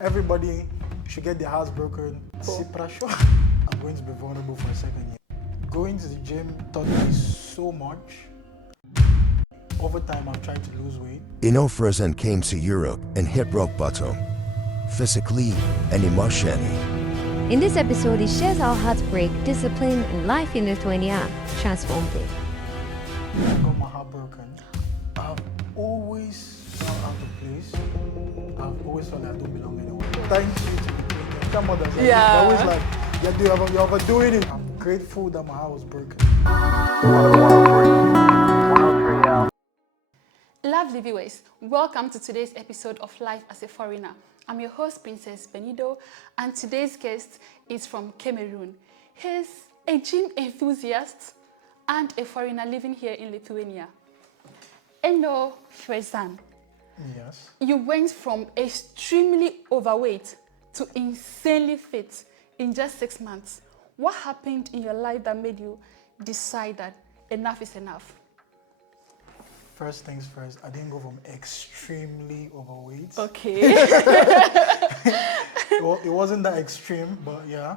Everybody should get their hearts broken. I'm going to be vulnerable for a second here. Going to the gym taught me so much. Over time, I've tried to lose weight. Enow Ferzan came to Europe and hit rock bottom, physically and emotionally. In this episode, he shares how heartbreak, discipline, and life in Lithuania transformed him. I got my heart broken. I've always felt out of place. I've always felt like I don't belong anywhere. Thank you to the grandma that's like, always like, you're overdoing it. I'm grateful that my heart was broken. Lovely viewers, welcome to today's episode of Life as a Foreigner. I'm your host, Princess BENIDO, and today's guest is from Cameroon. He's a gym enthusiast and a foreigner living here in Lithuania. Enow Ferzan. Yes. You went from extremely overweight to insanely fit in just 6 months. What happened in your life that made you decide that enough is enough? First things first, I didn't go from extremely overweight. Okay. Well, it wasn't that extreme, but yeah.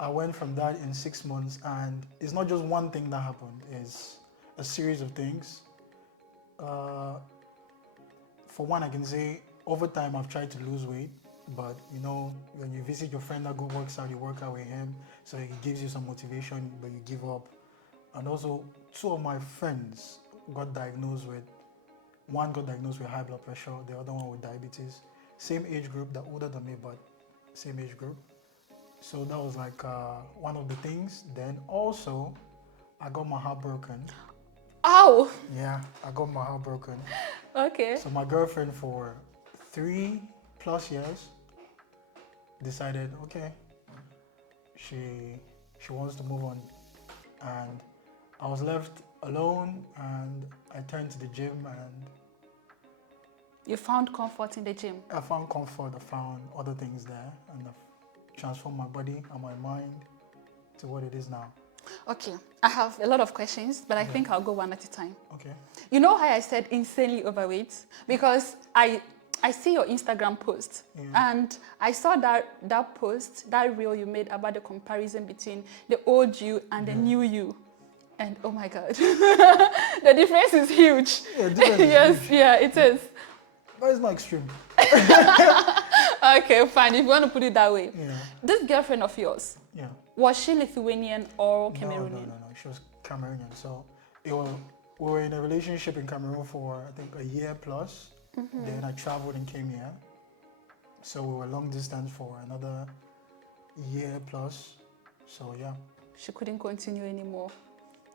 I went from that in 6 months, and it's not just one thing that happened, it's a series of things. For one, I can say over time I've tried to lose weight, but you know, when you visit your friend that works out, you work out with him, so he gives you some motivation, but you give up. And also, two of my friends got diagnosed with, one got diagnosed with high blood pressure, the other one with diabetes. Same age group, they're older than me, but same age group. So that was like one of the things. Then also, I got my heart broken. Ow! Yeah, I got my heart broken. Okay. So my girlfriend for 3+ years decided, okay, she wants to move on. And I was left alone, and I turned to the gym, and You found comfort in the gym. I found comfort, I found other things there, and I've transformed my body and my mind to what it is now. Okay, I have a lot of questions, but I think I'll go one at a time. Okay. You know how I said insanely overweight? Because I see your Instagram post, and I saw that post, that reel you made about the comparison between the old you and the new you. And oh my God, the difference is huge. Yeah, difference yes, is huge. yeah, it is. But it's not extreme. Okay, fine, if you want to put it that way. Yeah. This girlfriend of yours, was she Lithuanian or Cameroonian? No. She was Cameroonian. So we were in a relationship in Cameroon for, I think, a year plus. Then I traveled and came here. So we were long distance for another year plus. So yeah. She couldn't continue anymore.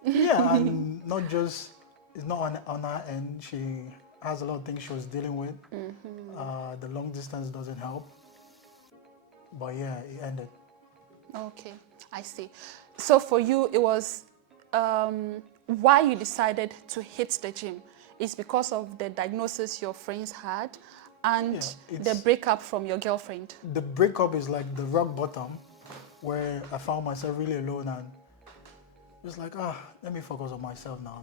Yeah, and not just, it's not on her end. She has a lot of things she was dealing with. The long distance doesn't help. But yeah, it ended. Okay, I see. So for you, it was why you decided to hit the gym. It's because of the diagnosis your friends had and the breakup from your girlfriend. The breakup is like the rock bottom where I found myself really alone, and it was like, let me focus on myself now.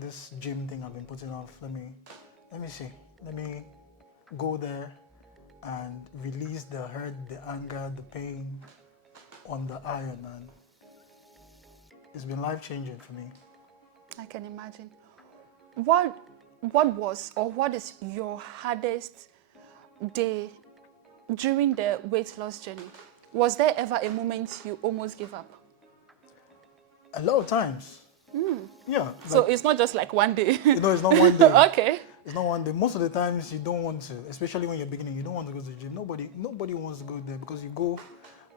This gym thing I've been putting off, let me see. Let me go there and release the hurt, the anger, the pain on the iron, and it's been life-changing for me. I can imagine. What was or what is your hardest day during the weight loss journey? Was there ever a moment you almost gave up? A lot of times. Yeah. So it's not just like one day. You know, it's not one day. Okay. It's not one day. Most of the times you don't want to, especially when you're beginning, you don't want to go to the gym. Nobody wants to go there because you go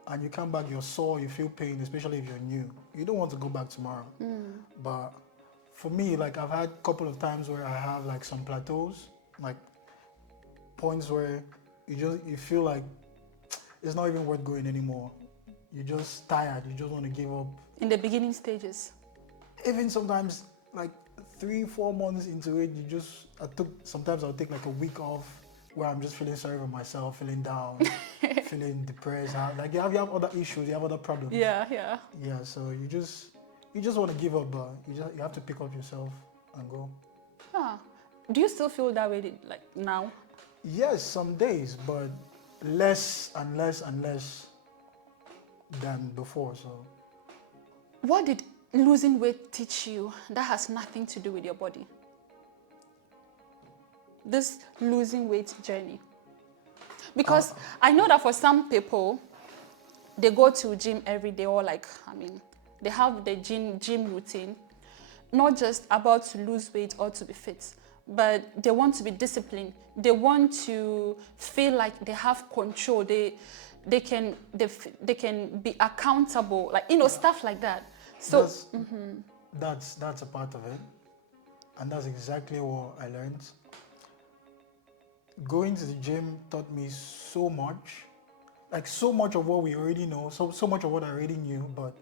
and you come back, you're sore, you feel pain, especially if you're new. You don't want to go back tomorrow. But for me, like I've had a couple of times where I have like some plateaus, like points where you feel like it's not even worth going anymore. You're just tired, you just want to give up. In the beginning stages. Even sometimes like 3-4 months into it, sometimes I'll take like a week off where I'm just feeling sorry for myself, feeling down, feeling depressed. Like you have other issues, you have other problems. Yeah. Yeah, so you just want to give up, but you have to pick up yourself and go. Do you still feel that way like now? Yes, some days, but less and less and less than before. So What did losing weight teach you that has nothing to do with your body? This losing weight journey. Because I know that for some people, they go to gym every day, or they have the gym routine, not just about to lose weight or to be fit, but they want to be disciplined. They want to feel like they have control. They can be accountable, stuff like that. So that's a part of it, and that's exactly what I learned. Going to the gym taught me so much, so much of what we already know, so much of what I already knew. But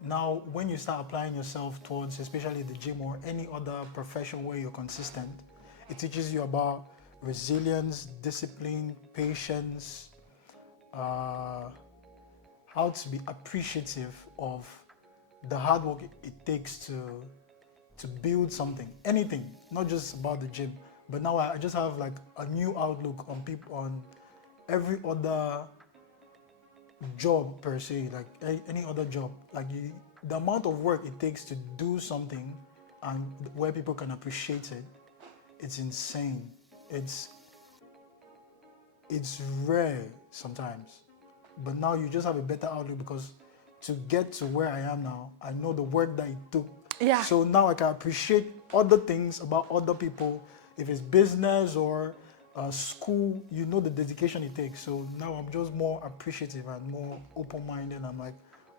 now, when you start applying yourself towards, especially the gym or any other profession where you're consistent, it teaches you about resilience, discipline, patience, how to be appreciative of the hard work it takes to build something, anything, not just about the gym. But now I just have a new outlook on people, on every other job per se, any other job. The amount of work it takes to do something and where people can appreciate it, it's insane. It's rare sometimes. But now you just have a better outlook, because to get to where I am now, I know the work that it took. Yeah. So now I can appreciate other things about other people. If it's business or school, you know the dedication it takes. So now I'm just more appreciative and more open-minded. I'm like,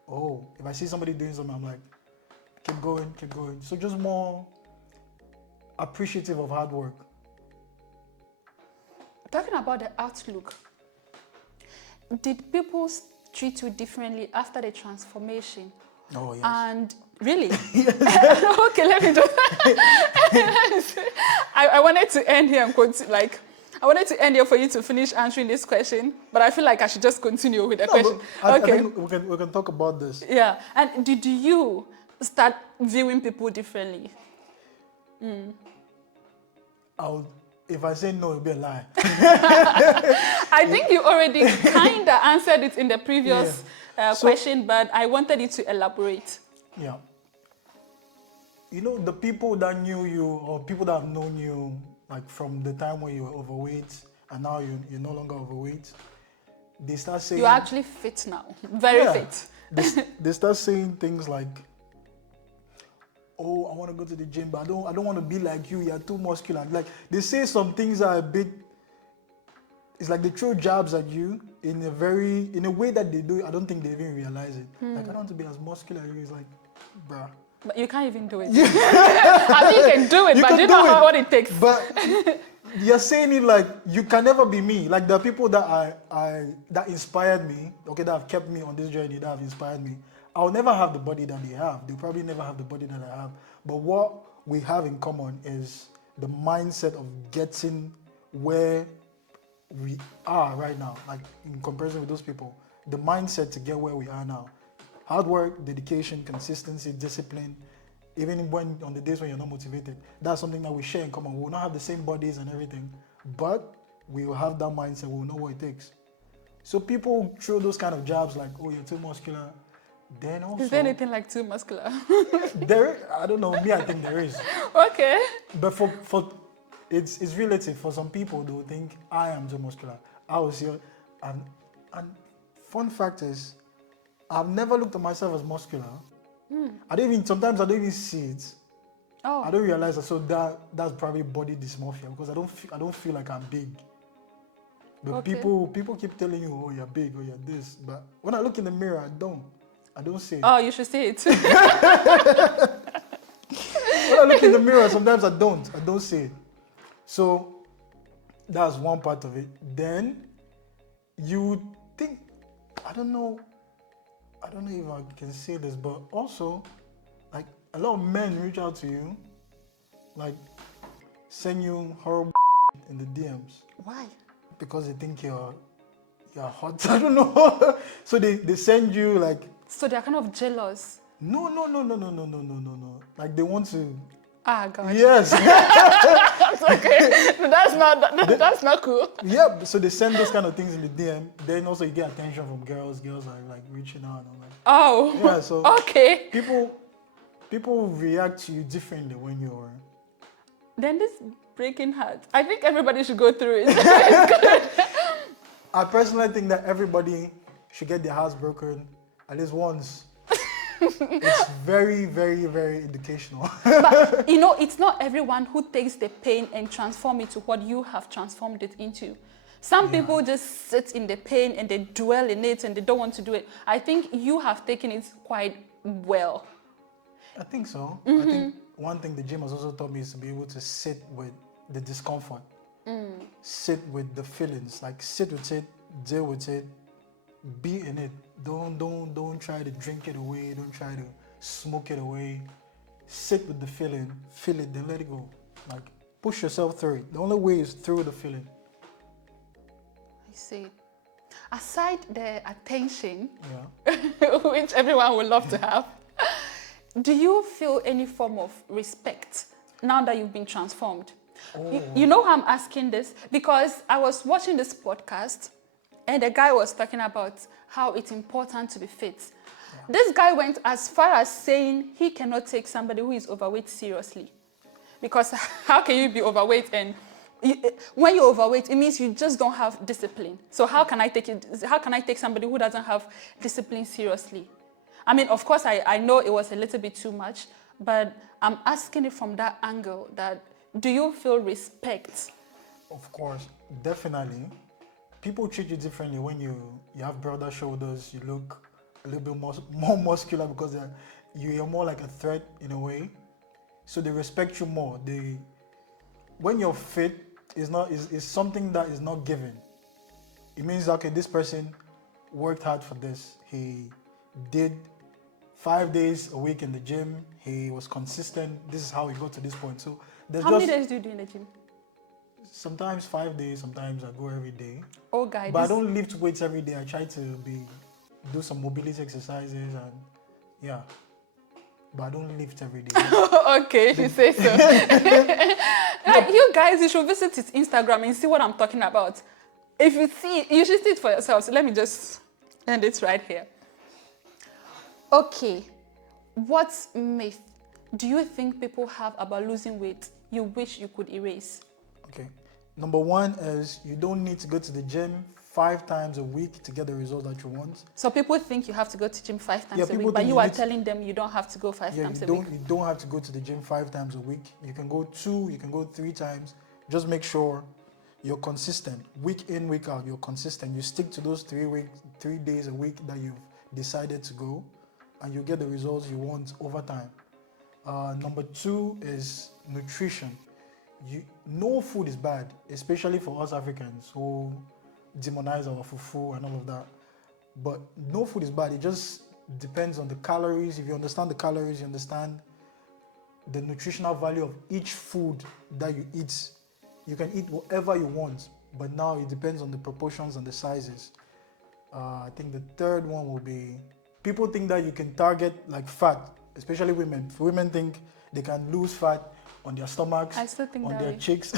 oh, if I see somebody doing something, I'm like, keep going, keep going. So just more appreciative of hard work. Talking about the outlook, did people treat you differently after the transformation? Oh, yes. And really? Okay, let me just... I wanted to end here and continue, I wanted to end here for you to finish answering this question, but I feel like I should just continue with the question. I think we can talk about this. Yeah. And did you start viewing people differently? If I say no, it'll be a lie. I think you already kind of answered it in the previous question, but I wanted you to elaborate. Yeah. You know, the people that knew you, or people that have known you, from the time when you were overweight and now you're no longer overweight, they start saying... You're actually fit now. Very fit. They start saying things like, oh, I want to go to the gym, but I don't want to be like you. You're too muscular. They say some things that are a bit... It's like they throw jabs at you in a way that they do. I don't think they even realize it. I don't want to be as muscular as you. It's like, bruh. But you can't even do it. I mean, you can do it, but you don't know what it takes. But you're saying it you can never be me. There are people that that inspired me, that have kept me on this journey, that have inspired me. I'll never have the body that they have. They'll probably never have the body that I have. But what we have in common is the mindset of getting where we are right now, in comparison with those people. The mindset to get where we are now. Hard work, dedication, consistency, discipline, even when on the days when you're not motivated, that's something that we share in common. We will not have the same bodies and everything, but we will have that mindset, we will know what it takes. So people throw those kind of jabs oh, you're too muscular. Then also... Is there anything like too muscular? I don't know, me, I think there is. Okay. But for it's relative. For some people, they will think I am too muscular. I was here, and fun fact is, I've never looked at myself as muscular. Sometimes I don't even see it. Oh. I don't realize that. So that's probably body dysmorphia, because I don't feel like I'm big. But Okay. people keep telling you, oh, you're big, or you're this. But when I look in the mirror, I don't see it. Oh, you should see it. When I look in the mirror, sometimes I don't see it. So that's one part of it. Then you think, I don't know if I can say this, but also, a lot of men reach out to you, send you horrible in the DMs. Why? Because they think you're hot. I don't know. So they send you So they're kind of jealous. No. They want to Ah, God. Yes. That's okay. That's not cool. Yeah, so they send those kind of things in the DM. Then also you get attention from girls. Girls are like reaching out. And I'm like, Oh. yeah, so Okay. people react to you differently when you're. Then this breaking heart. I think everybody should go through it. I personally think that everybody should get their hearts broken at least once. It's very, very, very educational. But it's not everyone who takes the pain and transform it to what you have transformed it into. Some people just sit in the pain and they dwell in it and they don't want to do it. I think you have taken it quite well. I think so. I think one thing the gym has also taught me is to be able to sit with the discomfort. Sit with the feelings, like sit with it, deal with it, be in it. Don't try to drink it away. Don't try to smoke it away. Sit with the feeling, feel it, then let it go. Like push yourself through it. The only way is through the feeling. I see. Aside the attention, Yeah. which everyone would love to have, do you feel any form of respect now that you've been transformed? You know how I'm asking this? Because I was watching this podcast and the guy was talking about how it's important to be fit. Yeah. This guy went as far as saying he cannot take somebody who is overweight seriously. Because how can you be overweight and when you're overweight, it means you just don't have discipline. So how can I take somebody who doesn't have discipline seriously? I mean, of course, I know it was a little bit too much, but I'm asking it from that angle that do you feel respect? Of course, definitely. People treat you differently when you have broader shoulders, you look a little bit more muscular because you're more like a threat in a way. So they respect you more. When you're fit, is something that is not given. It means, okay, this person worked hard for this. He did 5 days a week in the gym. He was consistent. This is how he got to this point. So how many days do you do in the gym? Sometimes 5 days, sometimes I go every day. Oh, guys. But I don't lift weights every day. I try to do some mobility exercises and yeah. But I don't lift every day. Okay, if you say so. Like you guys, you should visit his Instagram and see what I'm talking about. If you see, you should see it for yourself. So let me just end it right here. Okay, what myth do you think people have about losing weight you wish you could erase? Okay. Number one is you don't need to go to the gym 5 times a week to get the result that you want. So people think you have to go to the gym 5 times a week, but you are telling them you don't have to go 5 times a week. You don't have to go to the gym 5 times a week. You can go 2, you can go 3 times. Just make sure you're consistent. Week in, week out, you're consistent. You stick to those 3 days a week that you've decided to go, and you get the results you want over time. Number 2 is nutrition. No food is bad, especially for us Africans who demonize our fufu and all of that. But no food is bad. It just depends on the calories. If you understand the calories, you understand the nutritional value of each food that you eat. You can eat whatever you want, but now it depends on the proportions and the sizes. I think the third one will be, people think that you can target like fat, especially women. Women think they can lose fat on their stomachs, on their cheeks.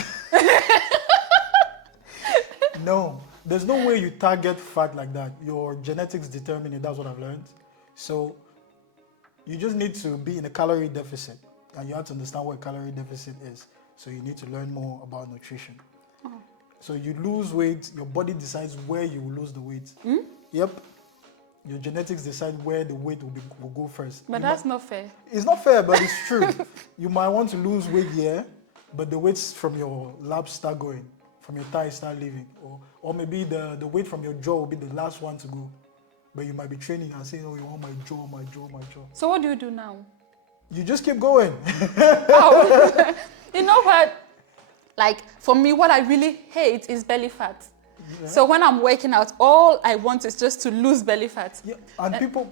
No, there's no way you target fat like that. Your genetics determine it, that's what I've learned. So you just need to be in a calorie deficit, and you have to understand what a calorie deficit is. So you need to learn more about nutrition. So you lose weight, your body decides where you will lose the weight. Yep. Your genetics decide where the weight will go first. But that's not fair. It's not fair, but it's true. You might want to lose weight here, but the weights from your labs start going, from your thighs start leaving. Or maybe the weight from your jaw will be the last one to go. But you might be training and saying, oh, you want my jaw, my jaw, my jaw. So what do you do now? You just keep going. Oh. You know what? Like, for me, what I really hate is belly fat. Yeah. So when I'm working out, all I want is just to lose belly fat. Yeah, and people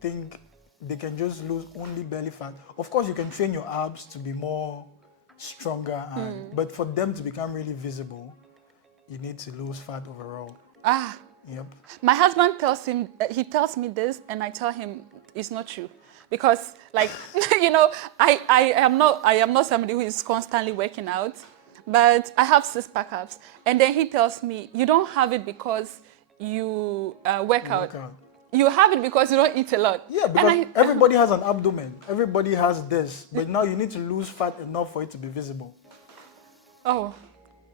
think they can just lose only belly fat. Of course, you can train your abs to be more stronger, but for them to become really visible, you need to lose fat overall. Yep. My husband tells me this, and I tell him it's not true. because like I am not somebody who is constantly working out, but I have 6-pack abs, and then he tells me you don't have it because you work out. You have it because you don't eat a lot. Yeah, because everybody has an abdomen. Everybody has this, but now you need to lose fat enough for it to be visible. Oh,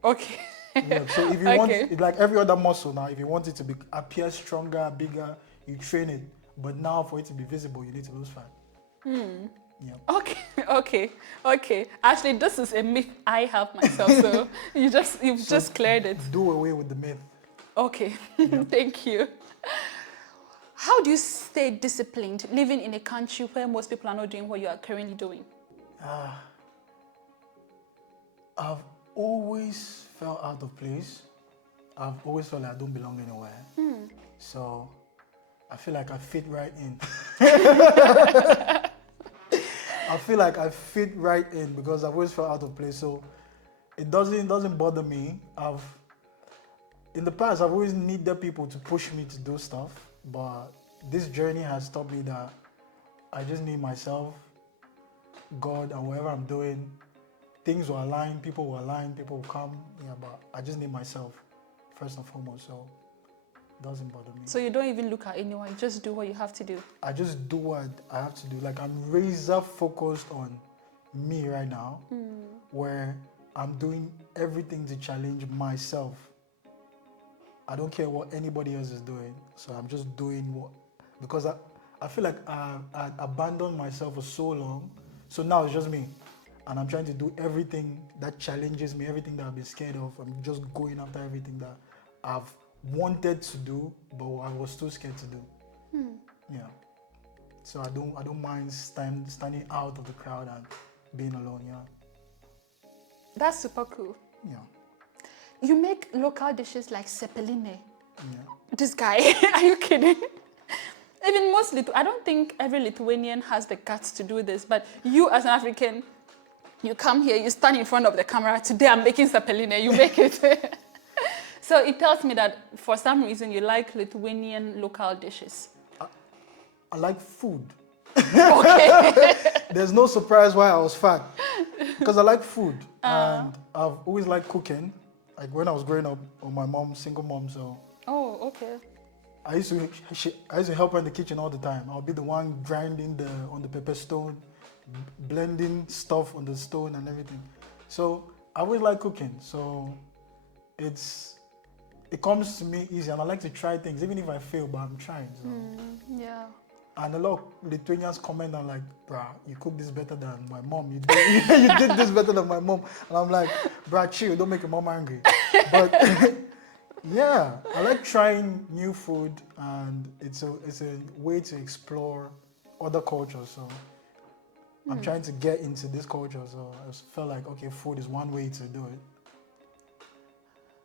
okay. Yeah, so if you want it, like every other muscle now, if you want it to appear stronger, bigger, you train it. But now for it to be visible, you need to lose fat. Yeah. Okay. Actually, this is a myth I have myself. So you've just cleared it. Do away with the myth. Okay. Thank you. How do you stay disciplined living in a country where most people are not doing what you are currently doing? I've always felt out of place. I've always felt like I don't belong anywhere. So I feel like I fit right in. I feel like I fit right in because I've always felt out of place. So it doesn't bother me. In the past, I've always needed people to push me to do stuff, but this journey has taught me that I just need myself, God, and whatever I'm doing, things will align, people will align, people will come. Yeah, but I just need myself first and foremost. So it doesn't bother me. So you don't even look at anyone, you just do what you have to do. I just do what I have to do. Like I'm razor focused on me right now, where I'm doing everything to challenge myself. I don't care what anybody else is doing. So I'm just doing what, because I feel like I abandoned myself for so long. So now it's just me. And I'm trying to do everything that challenges me, everything that I've been scared of. I'm just going after everything that I've wanted to do, but I was too scared to do. Yeah. So I don't mind standing out of the crowd and being alone. Yeah. That's super cool. Yeah. You make local dishes like sepeline. Yeah. This guy, are you kidding? Even I don't think every Lithuanian has the guts to do this, but you as an African, you come here, you stand in front of the camera, today I'm making sepeline, you make it. So it tells me that for some reason you like Lithuanian local dishes. I like food. Okay. There's no surprise why I was fat. Because I like food. And I've always liked cooking. Like when I was growing up, on my mom, single mom, so. Oh, okay. I used to help her in the kitchen all the time. I'll be the one grinding on the pepper stone, blending stuff on the stone and everything. So I always like cooking. So it comes to me easy, and I like to try things, even if I fail, but I'm trying. So. Yeah. And a lot of Lithuanians comment on like, bruh, you cook this better than my mom. You did this better than my mom. And I'm like, bruh, chill, don't make your mom angry. But yeah, I like trying new food, and it's a way to explore other cultures. So I'm trying to get into this culture. So I just felt like, okay, food is one way to do it.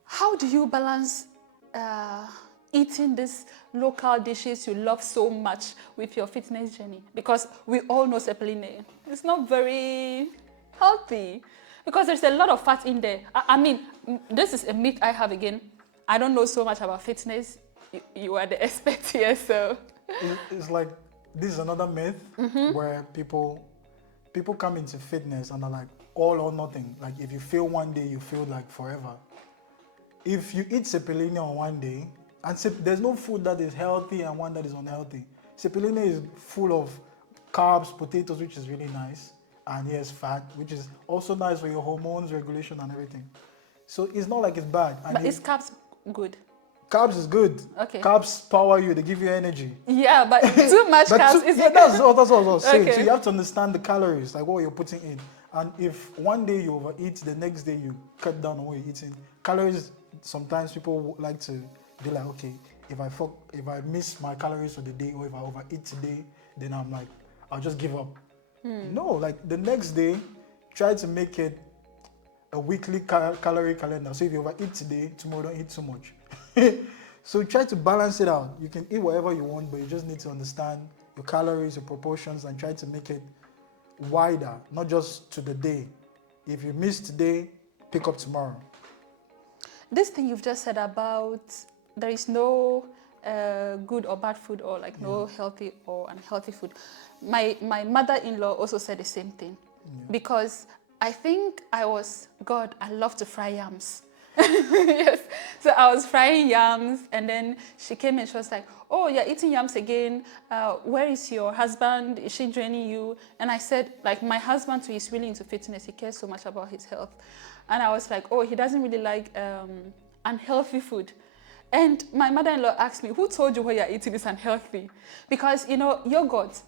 How do you balance eating these local dishes you love so much with your fitness journey? Because we all know sepeline. It's not very healthy because there's a lot of fat in there. I mean, this is a myth I have again. I don't know so much about fitness. You are the expert here, so. It's like, this is another myth where people come into fitness and are like all or nothing. Like if you fail one day, you fail like forever. If you eat sepeline on one day, and there's no food that is healthy and one that is unhealthy. Sepeline is full of carbs, potatoes, which is really nice, and yes, fat, which is also nice for your hormones regulation and everything. So it's not like it's bad. And but is carbs good? Carbs is good. Okay. Carbs power you, they give you energy. Yeah, but too much carbs is that's what I was saying. Okay. So you have to understand the calories, like what you're putting in. And if one day you overeat, the next day you cut down on what you're eating. Calories, sometimes people like to be like, okay, if I miss my calories for the day, or if I overeat today, then I'm like, I'll just give up. No, like the next day, try to make it a weekly calorie calendar. So if you overeat today, tomorrow don't eat too much. So try to balance it out. You can eat whatever you want, but you just need to understand your calories, your proportions, and try to make it wider, not just to the day. If you miss today, pick up tomorrow. This thing you've just said about there is no good or bad food, or like no healthy or unhealthy food. My mother-in-law also said the same thing, because I think I love to fry yams. Yes, so I was frying yams, and then she came and she was like, "Oh, you're eating yams again. Where is your husband? Is she joining you?" And I said, like, my husband too is really into fitness. He cares so much about his health. And I was like, "Oh, he doesn't really like unhealthy food." And my mother-in-law asked me, "Who told you what you're eating is unhealthy?" Because, you know, yogurt,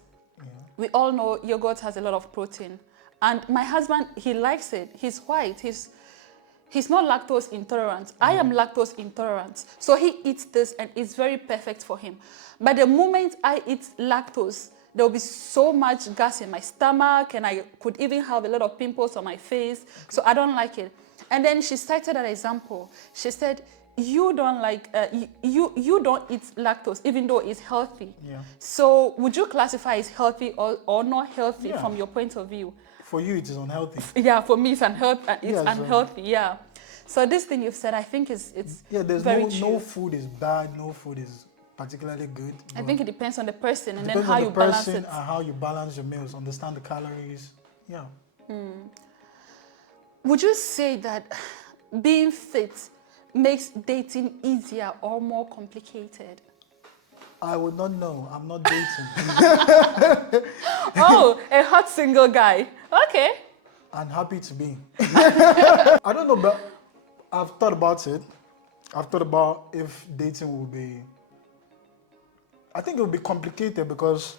we all know yogurt has a lot of protein. And my husband, he likes it. He's white. He's not lactose intolerant. I am lactose intolerant. So he eats this and it's very perfect for him. But the moment I eat lactose, there will be so much gas in my stomach, and I could even have a lot of pimples on my face. So I don't like it. And then she cited an example. She said, you don't like, you don't eat lactose, even though it's healthy. Yeah. So would you classify as healthy or not healthy from your point of view? For you, it is unhealthy. Yeah, for me, it's unhealthy. So Yeah. So this thing you've said, I think it's there's very no food is bad, no food is particularly good. I think it depends on the person and then depends how on you the balance person it. and how you balance your meals, understand the calories. Yeah. Would you say that being fit makes dating easier or more complicated? I would not know. I'm not dating. Oh, a hot single guy. Okay. I'm happy to be. I don't know, but I've thought about it. I've thought about if dating will be... I think it will be complicated because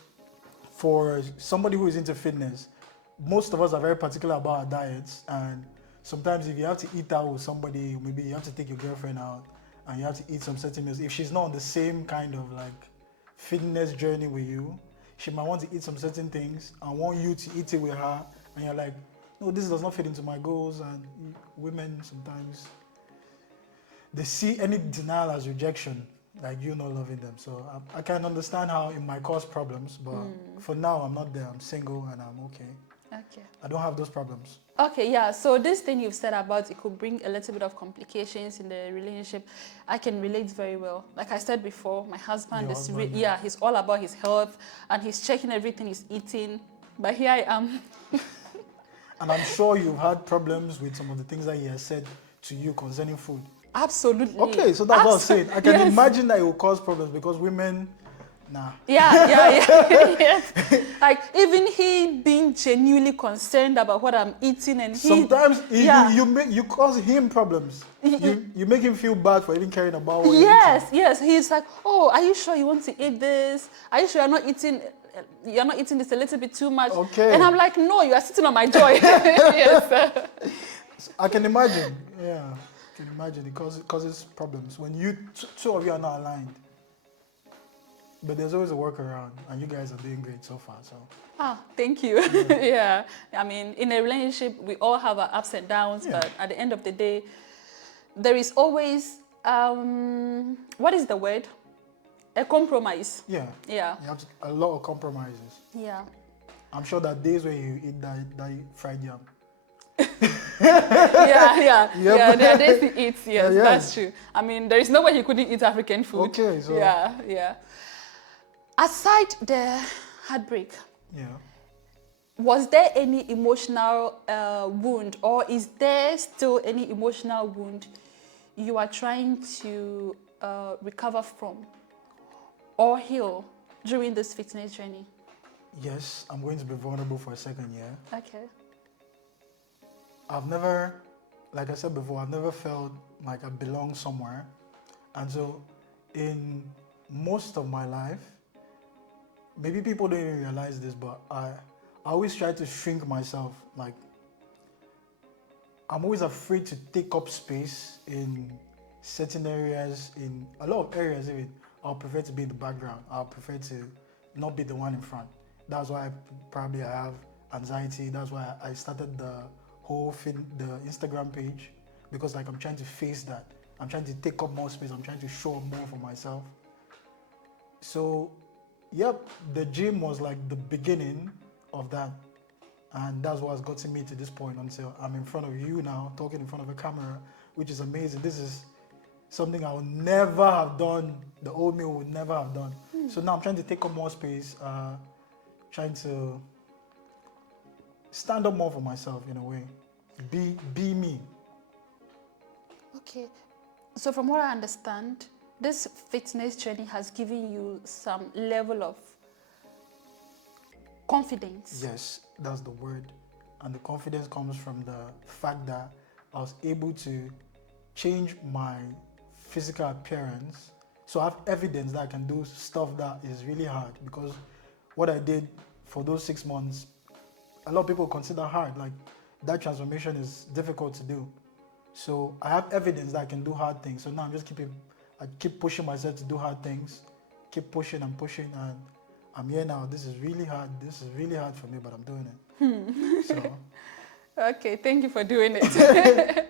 for somebody who is into fitness, most of us are very particular about our diets, and sometimes if you have to eat out with somebody, maybe you have to take your girlfriend out and you have to eat some certain meals. If she's not on the same kind of like fitness journey with you, she might want to eat some certain things and want you to eat it with her, and you're like, no, this does not fit into my goals. And women sometimes, they see any denial as rejection, like you not loving them. So I can understand how it might cause problems, but for now I'm not there. I'm single and I'm okay. Okay. I don't have those problems. Okay, yeah. So this thing you've said about it could bring a little bit of complications in the relationship. I can relate very well. Like I said before, my husband Your is, husband, he's all about his health and he's checking everything he's eating. But here I am. And I'm sure you've had problems with some of the things that he has said to you concerning food. Absolutely. Okay, so that's what I was saying. I can imagine that it will cause problems because women, nah. Yeah. Yes. Like even he being genuinely concerned about what I'm eating, and sometimes you cause him problems. You make him feel bad for even caring about what you're eating. Yes. He's like, "Oh, are you sure you want to eat this? Are you sure you're not eating this a little bit too much?" Okay. And I'm like, "No, you are sitting on my joy." Yes. I can imagine. Yeah, I can imagine it causes problems when two of you are not aligned. But there's always a workaround, and you guys are doing great so far. So. Thank you. Yeah. I mean, in a relationship, we all have our ups and downs, but at the end of the day, there is always what is the word? A compromise. Yeah. Yeah. You have a lot of compromises. Yeah. I'm sure that days where you eat that fried yam. Yeah. Yep. Yeah, there are days he eats, yes, Yeah. that's true. I mean, there is no way he couldn't eat African food. Okay, so... Yeah. Aside the heartbreak, was there any emotional wound, or is there still any emotional wound you are trying to recover from or heal during this fitness journey? Yes, I'm going to be vulnerable for a second, yeah. Okay. I've never, like I said before, I've never felt like I belong somewhere. And so in most of my life, maybe people don't even realize this, but I always try to shrink myself. Like, I'm always afraid to take up space in certain areas, in a lot of areas even. I'll prefer to be in the background. I'll prefer to not be the one in front. That's why I have anxiety. That's why I started the whole the Instagram page, because like I'm trying to face that. I'm trying to take up more space. I'm trying to show up more for myself. So, yep, the gym was like the beginning of that. And that's what's gotten me to this point until I'm in front of you now, talking in front of a camera, which is amazing. This is something I would never have done the old me would never have done. So now I'm trying to take up more space, trying to stand up more for myself in a way. Be me. Okay. So from what I understand, this fitness journey has given you some level of confidence. Yes, that's the word. And the confidence comes from the fact that I was able to change my physical appearance. So I have evidence that I can do stuff that is really hard, because what I did for those 6 months, a lot of people consider hard. Like, that transformation is difficult to do. So I have evidence that I can do hard things. So now I keep pushing myself to do hard things, keep pushing and pushing, and I'm here now. This is really hard. This is really hard for me, but I'm doing it. So. Okay, thank you for doing it.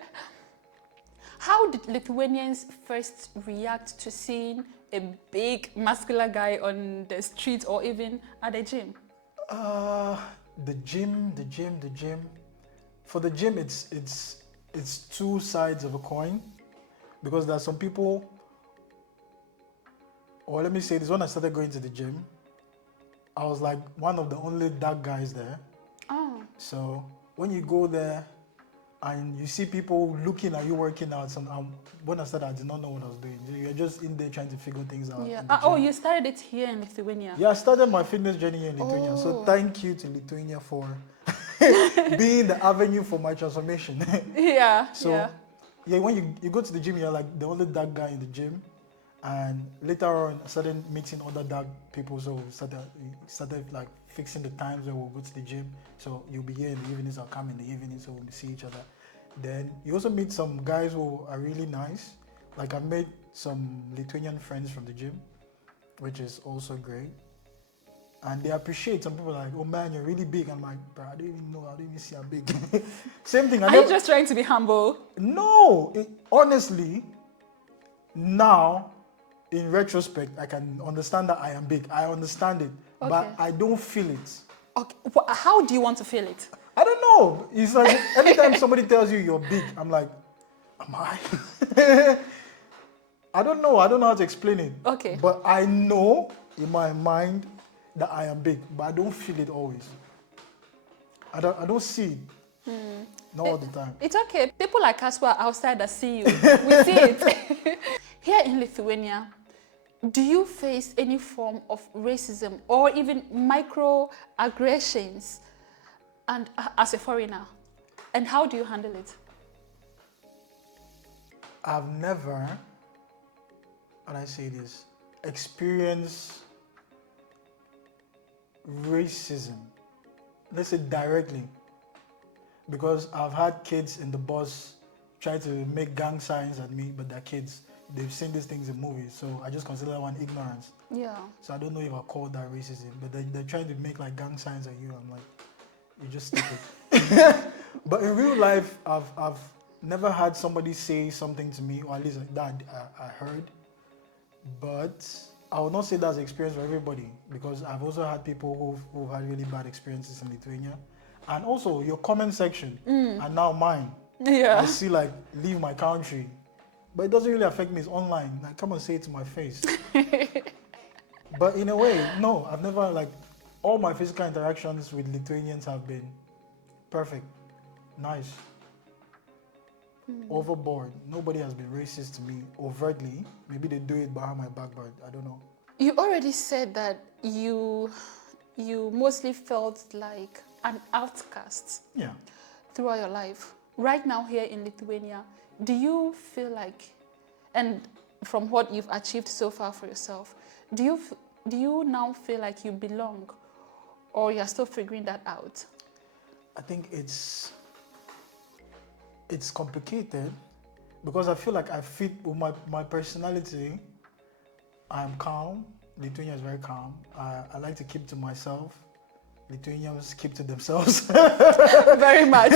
How did Lithuanians first react to seeing a big muscular guy on the street or even at the gym? The gym. For the gym, it's two sides of a coin, because there are some people, or let me say this, when I started going to the gym, I was like one of the only dark guys there. Oh. So when you go there and you see people looking at you working out, when I started, I did not know what I was doing. You're just in there trying to figure things out. Yeah. in the Oh, gym. you started it here in Lithuania. Yeah, I started my fitness journey here in Lithuania. Oh. So thank you to Lithuania for being the avenue for my transformation. Yeah. So yeah, when you go to the gym, you're like the only dark guy in the gym. And later on, I started meeting other dark people. So we started like fixing the times when we'll go to the gym. So you'll be here in the evenings, I'll come in the evening, so we'll see each other. Then you also meet some guys who are really nice. Like I made some Lithuanian friends from the gym, which is also great. And they appreciate. Some people are like, oh man, you're really big. I'm like, bro, I don't even know. I don't even see how big. Same thing. Are you just trying to be humble? No, honestly, now, in retrospect, I can understand that I am big. I understand it, Okay. but I don't feel it. Okay. How do you want to feel it? I don't know. It's like anytime somebody tells you you're big, I'm like, am I? I don't know. I don't know how to explain it. Okay. But I know in my mind that I am big, but I don't feel it always. I don't see it. Not all the time. It's okay. People like us who are outside that see you, we see it. Here in Lithuania, do you face any form of racism or even microaggressions and as a foreigner? And how do you handle it? I've never, and I say this, experienced racism, let's say directly, because I've had kids in the bus try to make gang signs at me, but they're kids. They've seen these things in movies, so I just consider that one ignorance. Yeah. So I don't know if I call that racism, but they're trying to make like gang signs at you. I'm like, you just stick it. But in real life, I've never had somebody say something to me, or at least that I heard. But I would not say that's an experience for everybody, because I've also had people who've had really bad experiences in Lithuania. And also your comment section, and now mine. Yeah. I see like, leave my country. But it doesn't really affect me, it's online. Like, come and say it to my face. But in a way, no, I've never, like, all my physical interactions with Lithuanians have been perfect, nice, overboard. Nobody has been racist to me overtly. Maybe they do it behind my back, but I don't know. You already said that you mostly felt like an outcast Yeah. throughout your life. Right now here in Lithuania, do you feel like, and from what you've achieved so far for yourself, do you now feel like you belong, or you're still figuring that out? I think it's complicated, because I feel like I fit with my personality. I'm calm. Lithuania is very calm. I like to keep to myself. Lithuanians keep to themselves. Very much.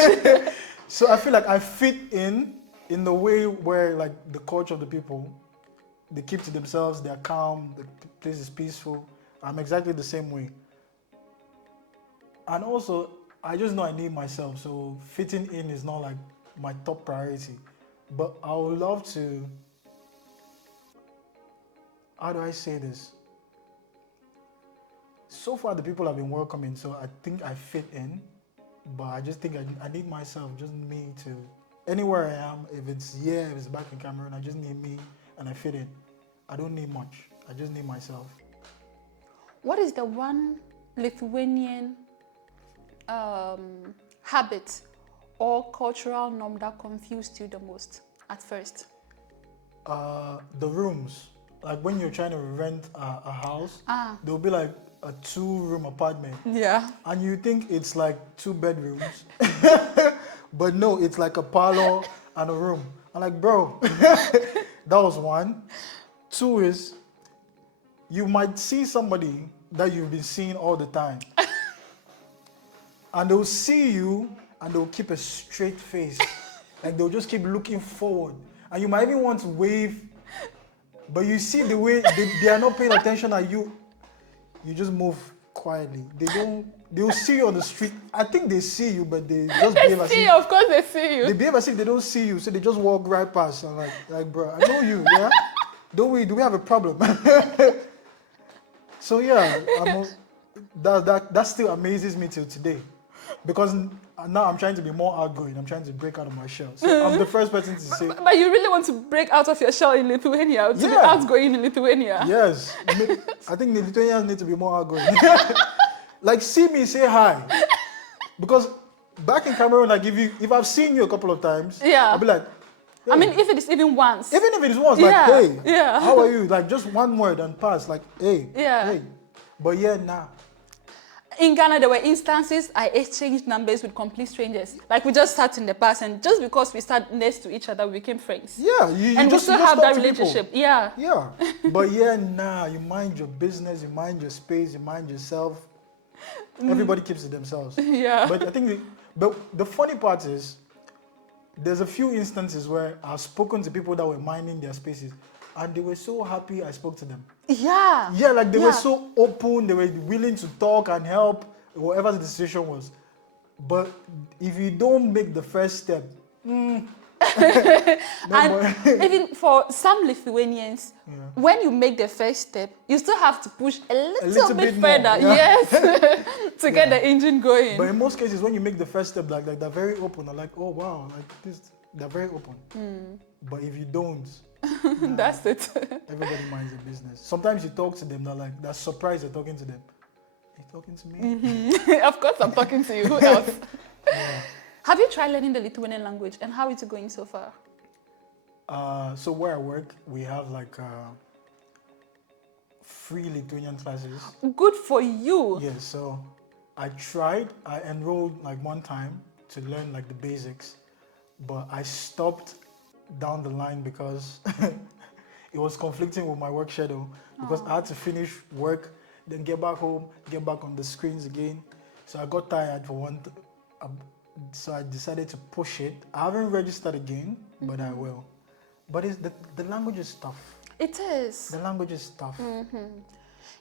So I feel like I fit in the way where, like, the culture of the people, they keep to themselves, they're calm, the place is peaceful. I'm exactly the same way. And also, I just know I need myself, so fitting in is not like my top priority. But I would love to how do I say this? So far, the people have been welcoming, so I think I fit in. But I just think I need myself, just me to, anywhere I am, if it's here, if it's back in Cameroon, I just need me and I fit in. I don't need much. I just need myself. What is the one Lithuanian habit or cultural norm that confused you the most at first? The rooms. Like when you're trying to rent a house, there'll be like a 2-room apartment. Yeah. And you think it's like 2 bedrooms. But no, it's like a parlor and a room. I'm like, bro, that was one. 2 is, you might see somebody that you've been seeing all the time. And they'll see you and they'll keep a straight face. Like they'll just keep looking forward. And you might even want to wave, but you see the way they are not paying attention at you. You just move quietly. They'll see you on the street. I think they see you, but they just behave as if. Of course they see you. They behave as if they don't see you, so they just walk right past. I'm like, bro, I know you, yeah? Do we have a problem? So yeah, that still amazes me till today. Because now I'm trying to be more outgoing. I'm trying to break out of my shell. So I'm the first person to say. But you really want to break out of your shell in Lithuania, to be Yeah. outgoing in Lithuania? Yes. I think the Lithuanians need to be more outgoing. Like, see me, say hi. Because back in Cameroon, like, if I've seen you a couple of times, Yeah. I'll be like, hey. I mean, if it is even once. Even if it is once, Yeah, like, hey, yeah. how are you? Like, just one word and pass, like, hey, Yeah. hey. But yeah, nah. In Ghana, there were instances I exchanged numbers with complete strangers. Like we just sat in the past, and just because we sat next to each other, we became friends. Yeah, you And we just still you just have talk that to people. relationship. Yeah. Yeah. But yeah, nah, you mind your business, you mind your space, you mind yourself. Everybody keeps to themselves. Yeah. But I think the funny part is, there's a few instances where I've spoken to people that were minding their spaces, and they were so happy I spoke to them. Yeah. Yeah, like they were so open, they were willing to talk and help, whatever the situation was. But if you don't make the first step, And even for some Lithuanians, when you make the first step, you still have to push a little bit more, further, yeah. yes, to get the engine going. but in most cases, when you make the first step, like they're very open. They're like, oh wow, like this, they're very open. But if you don't, That's it. everybody minds their business. Sometimes you talk to them, they're surprised you're talking to them. Are you talking to me? Of course, I'm talking to you. Who else? Have you tried learning the Lithuanian language, and how is it going so far? So where I work, we have like free Lithuanian classes. Good for you. Yeah, so I enrolled like one time to learn like the basics, but I stopped down the line because it was conflicting with my work schedule, because I had to finish work, then get back home, get back on the screens again. So I got tired for one, so I decided to push it. I haven't registered again, but I will. But the language is tough. It is. The language is tough.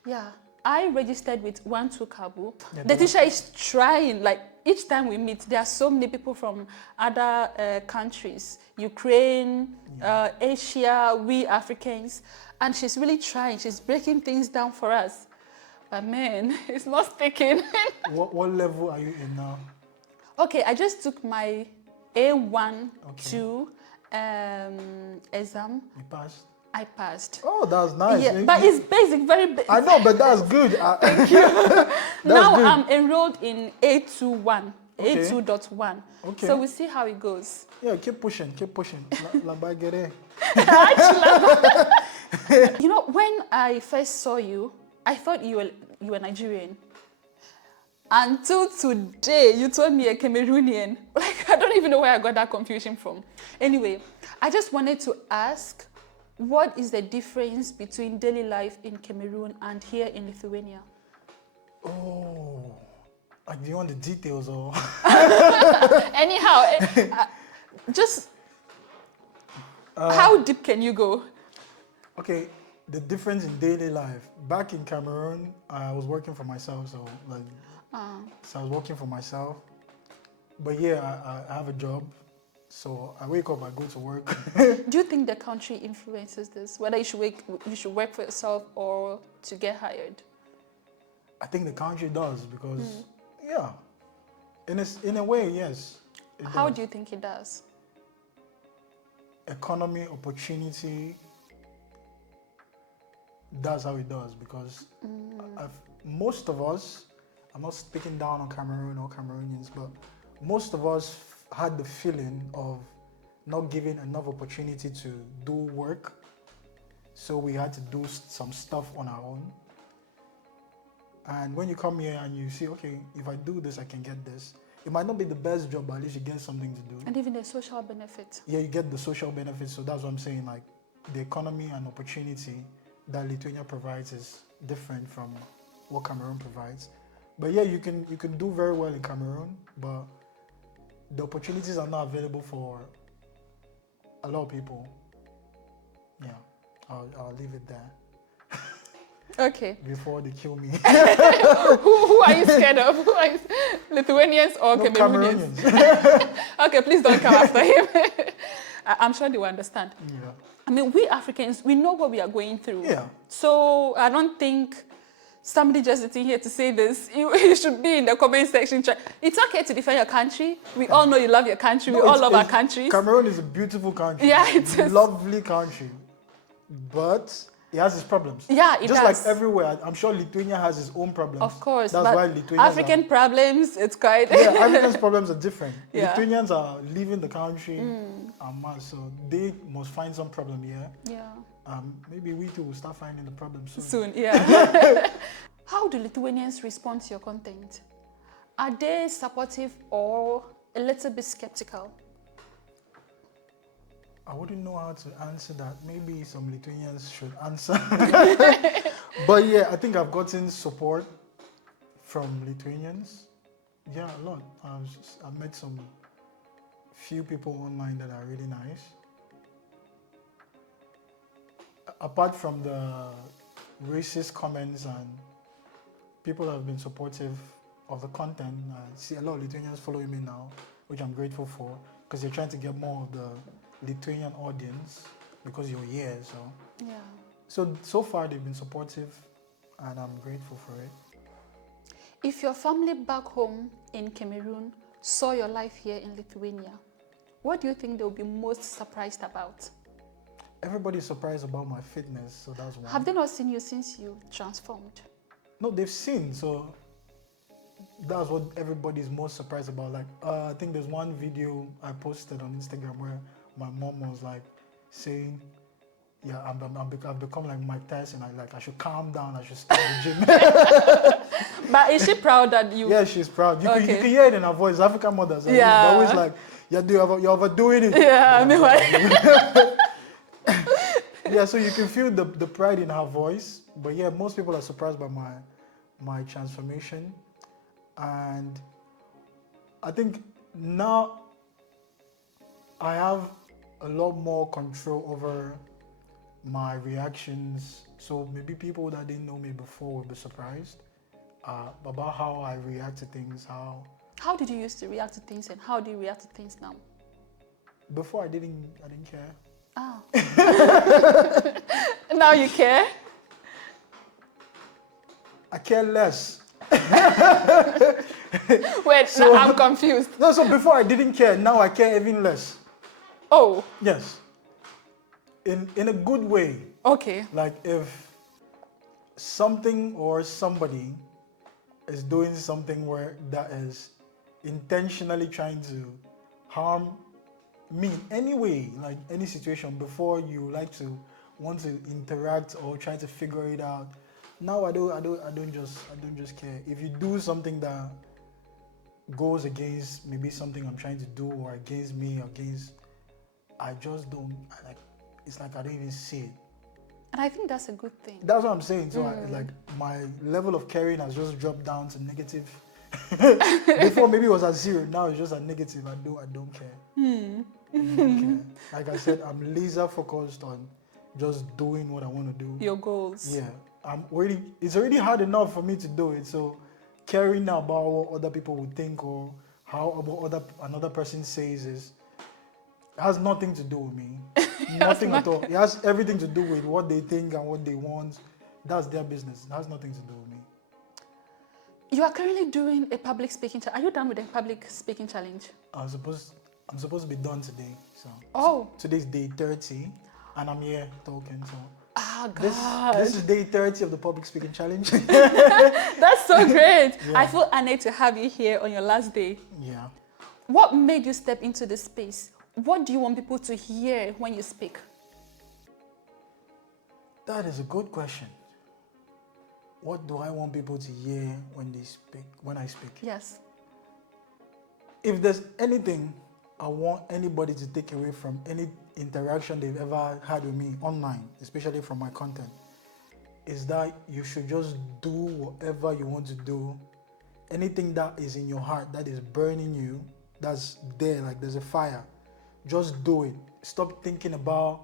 Yeah. I registered with 1-2 Kabu. Yeah, The teacher is trying, like each time we meet, there are so many people from other countries, Ukraine, Asia, we Africans, and she's really trying. She's breaking things down for us. But man, it's not sticking. What level are you in now? Okay, I just took my A1 2 exam. You passed? I passed. Oh, that's nice. Yeah, but it's basic, very basic. I know, but that's good. Thank you. Now good. I'm enrolled in A21, Okay. A2.1. Okay. So we'll see how it goes. Yeah, keep pushing, keep pushing. La baguette. You know, when I first saw you, I thought you were Nigerian. Until today, you told me a Cameroonian. Like, I don't even know where I got that confusion from. Anyway, I just wanted to ask, what is the difference between daily life in Cameroon and here in Lithuania? Oh, like, do you want the details or? Anyhow, just how deep can you go? Okay, the difference in daily life. Back in Cameroon, I was working for myself, so like, so I was working for myself. But yeah, I have a job, So I wake up, I go to work. Do you think the country influences this? Whether you should work for yourself or to get hired? I think the country does because, yeah, in a way, yes. How do you think it does? Economy, opportunity, that's how it does because most of us, I'm not speaking down on Cameroon or Cameroonians, but most of us had the feeling of not given enough opportunity to do work, so we had to do some stuff on our own. And when you come here and you see, okay, if I do this, I can get this. It might not be the best job, but at least you get something to do. And even the social benefit. Yeah, you get the social benefits. So that's what I'm saying. Like the economy and opportunity that Lithuania provides is different from what Cameroon provides. But yeah, you can do very well in Cameroon, but the opportunities are not available for a lot of people. Yeah, I'll leave it there. Okay. Before they kill me. who are you scared of? Lithuanians or Cameroonians? Okay, please don't come after him. I'm sure they will understand. Yeah. I mean, we Africans, we know what we are going through. Yeah. So I don't think somebody just sitting here to say this, you should be in the comment section. It's okay to defend your country. We all know you love your country. We all love our countries. Cameroon is a beautiful country. Yeah, it is. Lovely country. But it has its problems. Yeah, it Just does. like everywhere, I'm sure Lithuania has its own problems. Of course. That's but why Lithuania. African problems, it's quite... Yeah, Africans' problems are different. Yeah. Lithuanians are leaving the country, so they must find some problem here. Yeah. Maybe we too will start finding the problem soon. Soon, yeah. How do Lithuanians respond to your content? Are they supportive or a little bit skeptical? I wouldn't know how to answer that. Maybe some Lithuanians should answer. But yeah, I think I've gotten support from Lithuanians. Yeah, a lot. I've met some few people online that are really nice. Apart from the racist comments and people have been supportive of the content, I see a lot of Lithuanians following me now, which I'm grateful for, because they're trying to get more of the Lithuanian audience because you're here. Yeah. So far they've been supportive, and I'm grateful for it. If your family back home in Cameroon saw your life here in Lithuania, what do you think they'll be most surprised about? Everybody's surprised about my fitness, so that's one. Have they not seen you since you transformed? No, they've seen, so that's what everybody's most surprised about. Like, I think there's one video I posted on Instagram where my mom was like saying, yeah, I've become like Mike Tyson. I should calm down, I should start the gym. But is she proud that you... Yeah, she's proud. You Okay. can hear it in her voice. African mothers are Yeah. always like, you're overdoing it. Yeah, I mean, like... Yeah, so you can feel the pride in her voice. But yeah, most people are surprised by my transformation. And I think now I have a lot more control over my reactions. So maybe people that didn't know me before will be surprised about how I react to things. How did you used to react to things and how do you react to things now? Before I didn't care. Oh. Now you care? I care less. Wait, So- now I'm confused. No, so before I didn't care, now I care even less. Oh, Yes. In a good way. okay. Like if something or somebody is doing something where that is intentionally trying to harm me anyway, like any situation, before you like to want to interact or try to figure it out. Now I don't just care. If you do something that goes against maybe something I'm trying to do or against me or against, I just don't like. It's like I don't even see it. And I think that's a good thing. That's what I'm saying. So like my level of caring has just dropped down to negative. Before maybe it was at 0. Now it's just at negative. I don't care. I don't care. Like I said, I'm laser focused on just doing what I want to do. Your goals. Yeah, it's already hard enough for me to do it. So caring about what other people would think or how about another person says has nothing to do with me. Nothing at all. It has everything to do with what they think and what they want. That's their business. It has nothing to do with me. You are currently doing a public speaking challenge. Are you done with the public speaking challenge? I'm supposed to be done today. Oh. Today's day 30, and I'm here talking. So Ah, God. this is day 30 of the public speaking challenge. That's so great. Yeah. I feel honored to have you here on your last day. Yeah. What made you step into this space? What do you want people to hear when you speak? That is a good question. What do I want people to hear when I speak? Yes. If there's anything I want anybody to take away from any interaction they've ever had with me online, especially from my content, is that you should just do whatever you want to do. Anything that is in your heart that is burning you, that's there, like there's a fire, just do it. Stop thinking about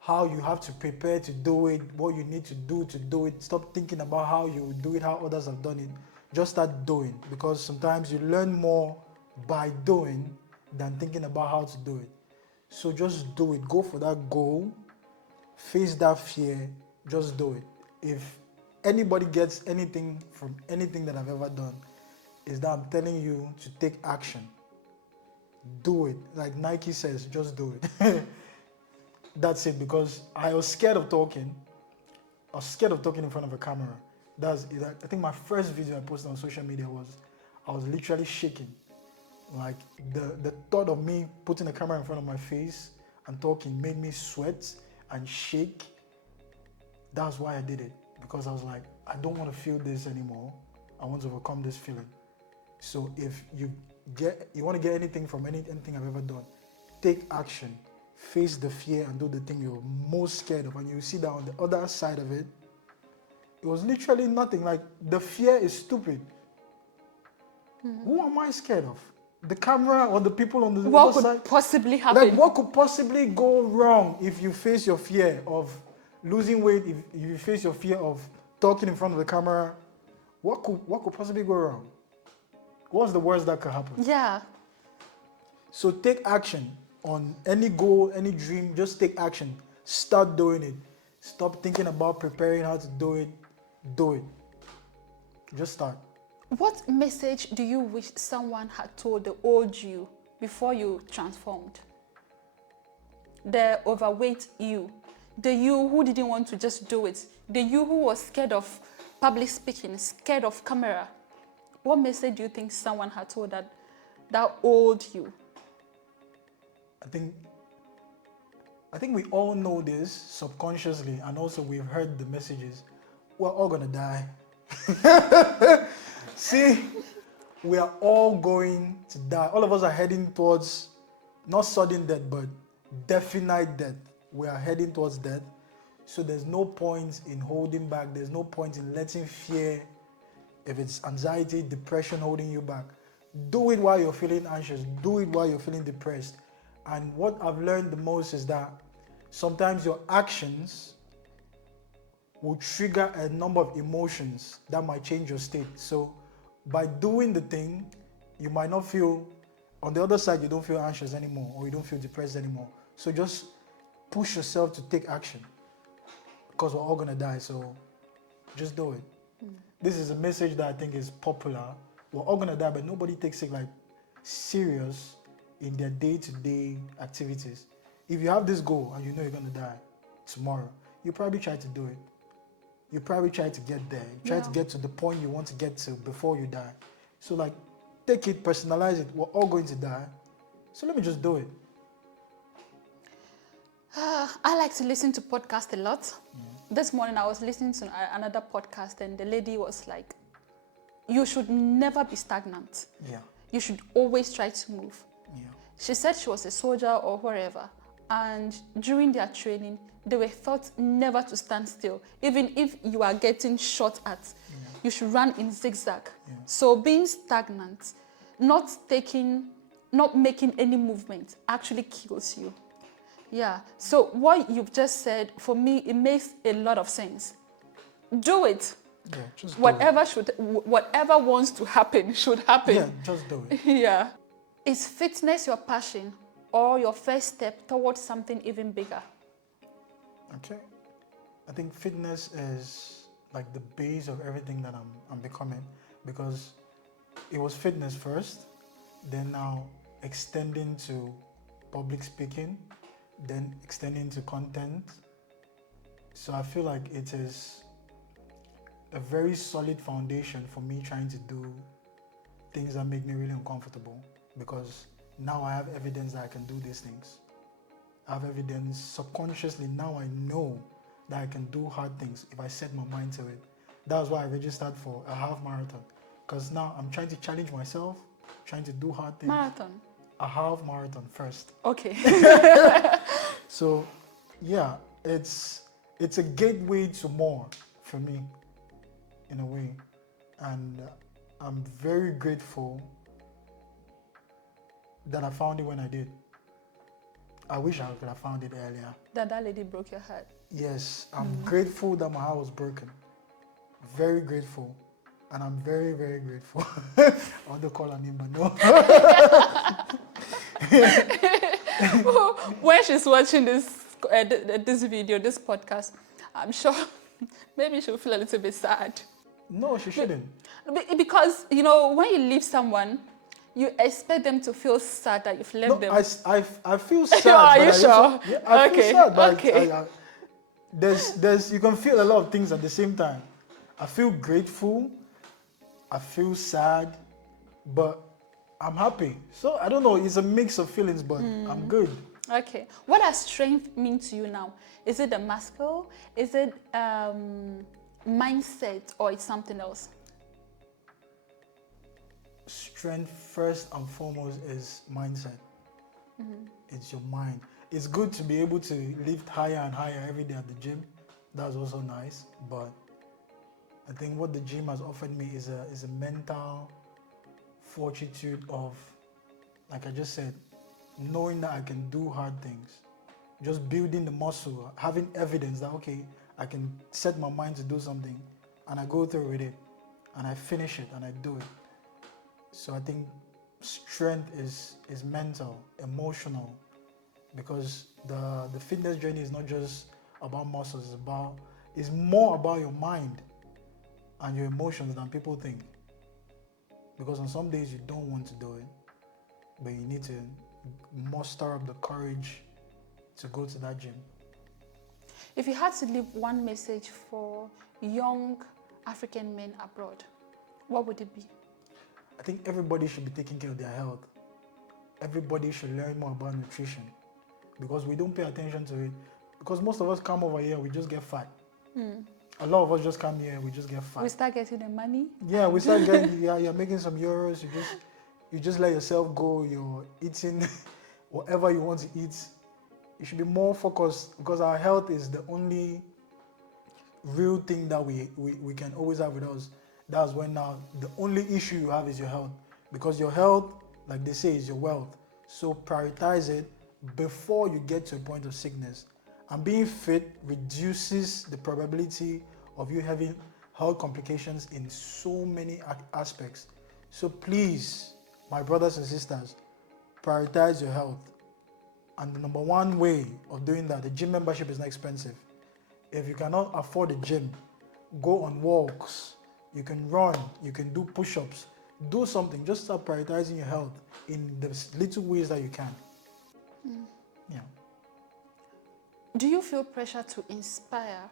how you have to prepare to do it, what you need to do it. Stop thinking about how you will do it, how others have done it. Just start doing, because sometimes you learn more by doing than thinking about how to do it. So just do it. Go for that goal. Face that fear. Just do it. If anybody gets anything from anything that I've ever done, is that I'm telling you to take action. Do it. Like Nike says, just do it. That's it, because I was scared of talking. I was scared of talking in front of a camera. I think my first video I posted on social media I was literally shaking. Like the thought of me putting a camera in front of my face and talking made me sweat and shake. That's why I did it, because I was like, I don't want to feel this anymore. I want to overcome this feeling. So if you want to get anything from anything I've ever done, take action, face the fear, and do the thing you're most scared of. And you see that on the other side of it, it was literally nothing. Like, the fear is stupid. Who am I scared of? The camera or the people on the What other side? could possibly happen? Like, what could possibly go wrong if you face your fear of losing weight, if you face your fear of talking in front of the camera? What could possibly go wrong? What's the worst that could happen? Yeah. So take action on any goal, any dream. Just take action. Start doing it. Stop thinking about preparing how to do it. Do it. Just start. What message do you wish someone had told the old you before you transformed? The overweight you, the you who didn't want to just do it, the you who was scared of public speaking, scared of camera. What message do you think someone had told that old you? I think we all know this subconsciously, and also we've heard the messages. We're all gonna die. See, we are all going to die. All of us are heading towards not sudden death, but definite death. We are heading towards death. So there's no point in holding back. There's no point in letting fear, if it's anxiety, depression holding you back. Do it while you're feeling anxious. Do it while you're feeling depressed. And what I've learned the most is that sometimes your actions will trigger a number of emotions that might change your state. So by doing the thing, you might not feel, on the other side, you don't feel anxious anymore, or you don't feel depressed anymore. So just push yourself to take action, because we're all gonna die, so just do it. This is a message that I think is popular. We're all gonna die, but nobody takes it like serious in their day-to-day activities. If you have this goal and you know you're gonna die tomorrow, you probably try to do it. You probably try to get there. You try to get to the point you want to get to before you die. So like, take it, personalize it. We're all going to die. So let me just do it. I like to listen to podcasts a lot. This morning I was listening to another podcast, and the lady was like, you should never be stagnant. Yeah. You should always try to move. Yeah. She said she was a soldier or whatever, and during their training, they were taught never to stand still. Even if you are getting shot at, you should run in zigzag. Yeah. So being stagnant, not making any movement actually kills you. Yeah. So what you've just said, for me, it makes a lot of sense. Do it. Yeah, just do Whatever wants to happen should happen. Yeah, just do it. Yeah. Is fitness your passion, or your first step towards something even bigger? Okay. I think fitness is like the base of everything that I'm becoming, because it was fitness first, then now extending to public speaking, then extending to content. So I feel like it is a very solid foundation for me trying to do things that make me really uncomfortable, because now I have evidence that I can do these things. I have evidence subconsciously. Now I know that I can do hard things if I set my mind to it. That's why I registered for a half marathon, because now I'm trying to challenge myself, trying to do hard things. Marathon. A half marathon first. Okay. So yeah, it's a gateway to more for me, in a way, and I'm very grateful that I found it when I did. I wish I could have found it earlier. That lady broke your heart. Yes, I'm grateful that my heart was broken. Very grateful. And I'm very, very grateful. I want to call her name, but no. When she's watching this video, this podcast, I'm sure maybe she'll feel a little bit sad. No, she shouldn't. Because, you know, when you leave someone, you expect them to feel sad that you've left them. I feel sad. Are but you I sure? also, yeah, I feel sad, but Okay. there's you can feel a lot of things at the same time. I feel grateful, I feel sad, but I'm happy. So I don't know, it's a mix of feelings, but I'm good. Okay. What does strength mean to you now? Is it the muscle? Is it mindset, or it's something else? Strength first and foremost is mindset. It's your mind. It's good to be able to lift higher and higher every day at the gym. That's also nice, but I think what the gym has offered me is a mental fortitude of, like I just said, knowing that I can do hard things, just building the muscle, having evidence that, okay, I can set my mind to do something, and I go through with it, and I finish it, and I do it. So I think strength is mental, emotional, because the fitness journey is not just about muscles, it's more about your mind and your emotions than people think. Because on some days you don't want to do it, but you need to muster up the courage to go to that gym. If you had to leave one message for young African men abroad, what would it be? I think everybody should be taking care of their health. Everybody should learn more about nutrition, because we don't pay attention to it. Because most of us come over here, we just get fat. A lot of us just come here and we just get fat. We start getting the money. Yeah, we start getting, you're making some euros, you just let yourself go, you're eating whatever you want to eat. You should be more focused, because our health is the only real thing that we can always have with us. That's when now the only issue you have is your health, because your health, like they say, is your wealth. So prioritize it before you get to a point of sickness. And being fit reduces the probability of you having health complications in so many aspects. So please, my brothers and sisters, prioritize your health. And the number one way of doing that, the gym membership is not expensive. If you cannot afford a gym, go on walks. You can run, you can do push-ups. Do something, just start prioritizing your health in the little ways that you can. Yeah. Do you feel pressure to inspire,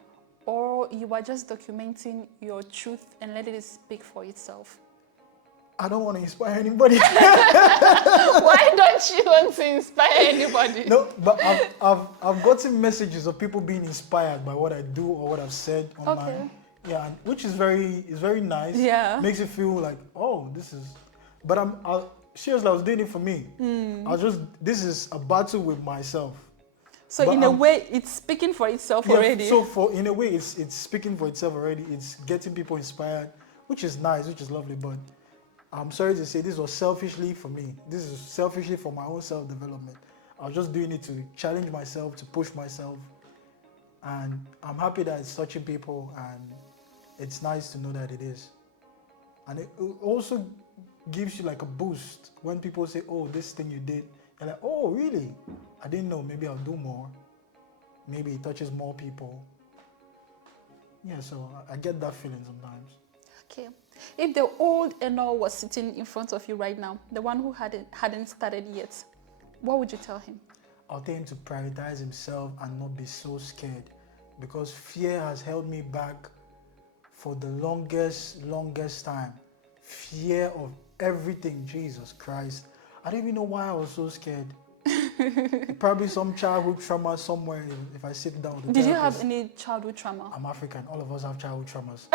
or you are just documenting your truth and letting it speak for itself? I don't want to inspire anybody. Why don't you want to inspire anybody? No, but I've gotten messages of people being inspired by what I do or what I've said online. Okay. Yeah, which is very nice. Yeah. Makes you feel like, oh, this is. But seriously, I was doing it for me. This is a battle with myself. So But in a way, it's speaking for itself already. So in a way, it's speaking for itself already. It's getting people inspired, which is nice, which is lovely. But I'm sorry to say, this was selfishly for me. This is selfishly for my own self-development. I was just doing it to challenge myself, to push myself. And I'm happy that it's touching people, and it's nice to know that it is. And it also gives you like a boost when people say, oh, this thing you did You're like, oh, really? I didn't know. Maybe I'll do more. Maybe it touches more people. Yeah, so I get that feeling sometimes. Okay. If the old Enow was sitting in front of you right now, the one who hadn't started yet, what would you tell him? I'll tell him to prioritize himself and not be so scared, because fear has held me back for the longest time. Fear of everything, Jesus Christ. I don't even know why I was so scared. Probably some childhood trauma somewhere if I sit down with the Did you therapist. have any childhood trauma? I'm African. All of us have childhood traumas.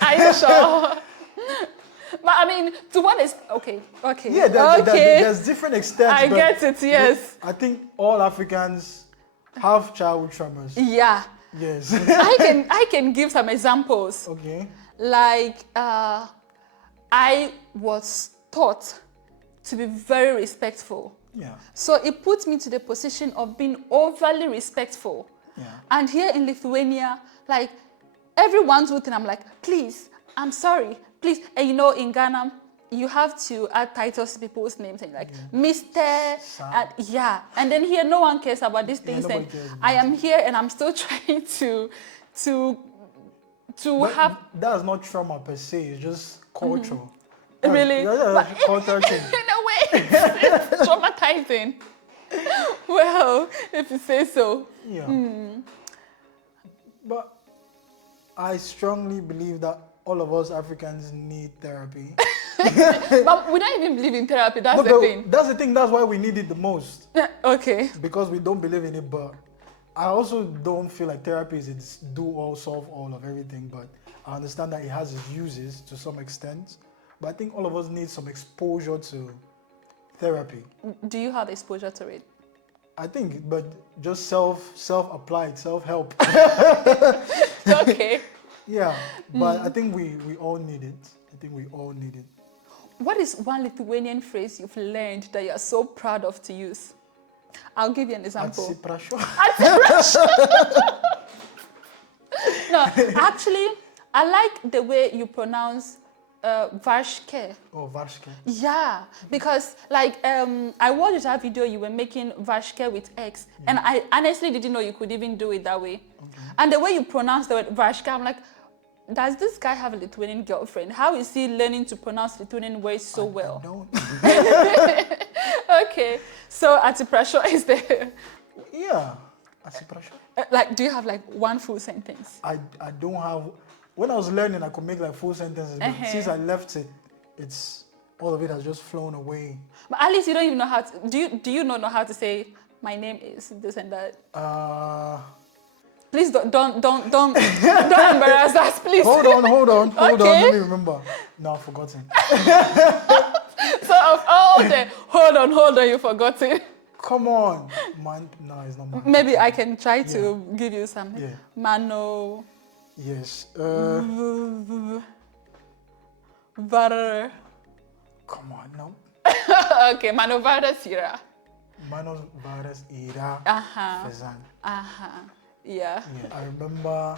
Are you sure? But I mean, to what is okay. Yeah, there's different extents. I but get it, yes. I think all Africans have childhood traumas. Yeah. Yes. I can give some examples. Okay. Like I was taught to be very respectful. Yeah. So it puts me to the position of being overly respectful. Yeah. And here in Lithuania, like everyone's looking, I'm like, please, I'm sorry, please. And you know, in Ghana, you have to add titles to people's names, and like Mr. And, yeah. And then here, no one cares about these things. And I am here, and I'm still trying to But have. that's not trauma per se. It's just culture. Really? Yeah, culture thing. In a way, it's traumatizing. Well, if you say so. Yeah. But I strongly believe that all of us Africans need therapy. But we don't even believe in therapy. That's the thing. That's the thing. That's why we need it the most. Okay. Because we don't believe in it. But I also don't feel like therapy is its do-all, solve-all of everything. But I understand that it has its uses to some extent. But I think all of us need some exposure to therapy. Do you have exposure to it? I think, but just self-applied, self-help. Okay. Yeah, but I think we all need it. I think we all need it. What is one Lithuanian phrase you've learned that you're so proud of to use? I'll give you an example. Atsiprašau. No, actually, I like the way you pronounce varshke. Oh, varshke. Yeah, because like I watched that video you were making varshke with eggs, and I honestly didn't know you could even do it that way. Okay. And the way you pronounce the word varshke, I'm like, does this guy have a Lithuanian girlfriend? How is he learning to pronounce Lithuanian words so well? I don't. Okay, so atsiprašau is there. Yeah, atsiprašau. Like, do you have like one full sentence? I don't have. When I was learning, I could make like full sentences, but since I left it, it's all of it has just flown away. But at least you don't even know how to. Do you not know how to say my name is this and that? Please don't embarrass us, please. Hold on. Okay. Let me remember. No, I've forgotten. So of all the hold on, you forgot it. Come on, man. No, it's not man. Maybe I can try to give you some. Yeah. Mano. Yes. Var. Come on, no. Okay, mano vara sira. Manos varas ira Ferzan. Yeah. I remember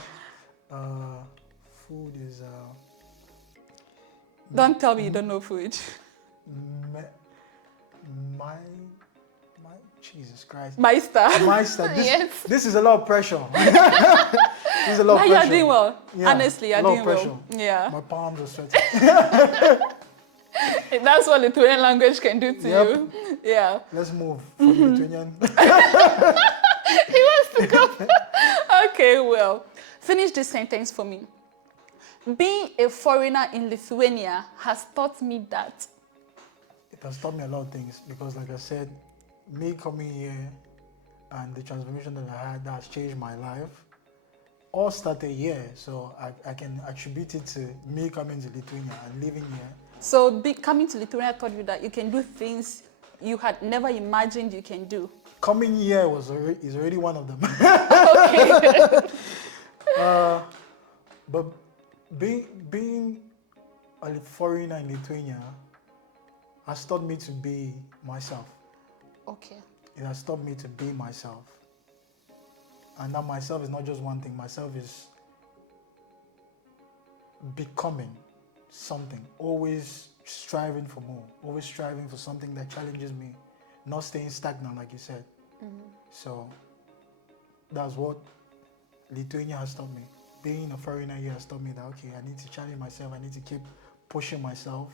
food is Don't tell me you don't know food. my Jesus Christ. Meister. This is a lot of pressure. This is a lot of pressure. You're doing well. Yeah, Honestly, you're doing well. Yeah. My palms are sweating. That's what Lithuanian language can do to you. Yeah. Let's move from Lithuanian. He wants to go. Okay, well, finish this sentence for me. Being a foreigner in Lithuania has taught me that. It has taught me a lot of things because, like I said, me coming here and the transformation that I had that has changed my life all started here. So I can attribute it to me coming to Lithuania and living here. So coming to Lithuania taught you that you can do things you had never imagined you can do. Coming here is already one of them. Okay. But being a foreigner in Lithuania has taught me to be myself. Okay. It has taught me to be myself. And that myself is not just one thing. Myself is becoming something. Always striving for more, always striving for something that challenges me, not staying stagnant, like you said. So that's what Lithuania has taught me. Being a foreigner here has taught me that, okay, I need to challenge myself, I need to keep pushing myself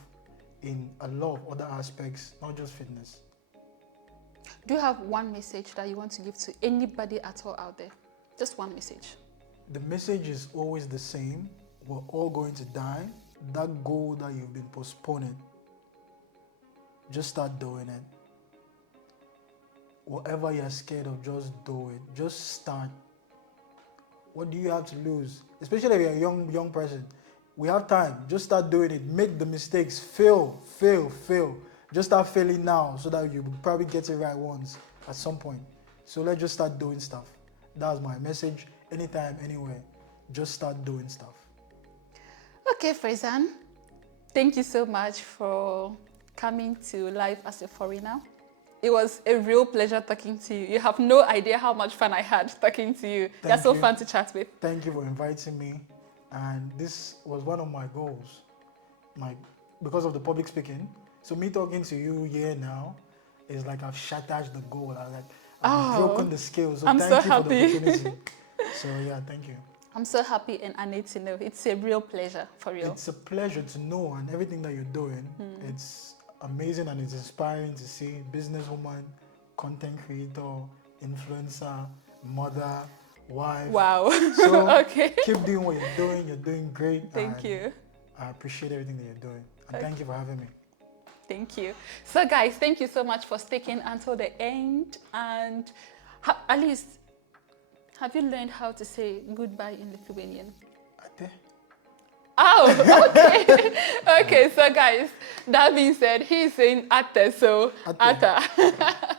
in a lot of other aspects, not just fitness. Do you have one message that you want to give to anybody at all out there? Just one message. The message is always the same. We're all going to die. That goal that you've been postponing, just start doing it. Whatever you're scared of, just do it. Just start. What do you have to lose? Especially if you're a young person. We have time. Just start doing it. Make the mistakes. Fail. Just start failing now so that you will probably get it right once at some point. So let's just start doing stuff. That's my message. Anytime, anywhere. Just start doing stuff. Okay, Ferzan. Thank you so much for coming to Life as a Foreigner. It was a real pleasure talking to you. You have no idea how much fun I had talking to you. You're so fun to chat with. Thank you for inviting me. And this was one of my goals, because of the public speaking. So me talking to you here now is like I've shattered the goal. I've broken the scale. So I'm thank so you happy. for the opportunity. So yeah, thank you. I'm so happy and honored to know. It's a real pleasure, for real. It's a pleasure to know, and everything that you're doing, it's amazing and it's inspiring to see. Businesswoman, content creator, influencer, mother, wife. Wow. So okay. keep doing what you're doing. You're doing great. Thank you. I appreciate everything that you're doing. And thank you for having me. Thank you. So guys, thank you so much for sticking until the end. And at least, have you learned how to say goodbye in Lithuanian? Ate. Oh, okay. Okay, so guys, that being said, he's saying ate, so Ate. ata.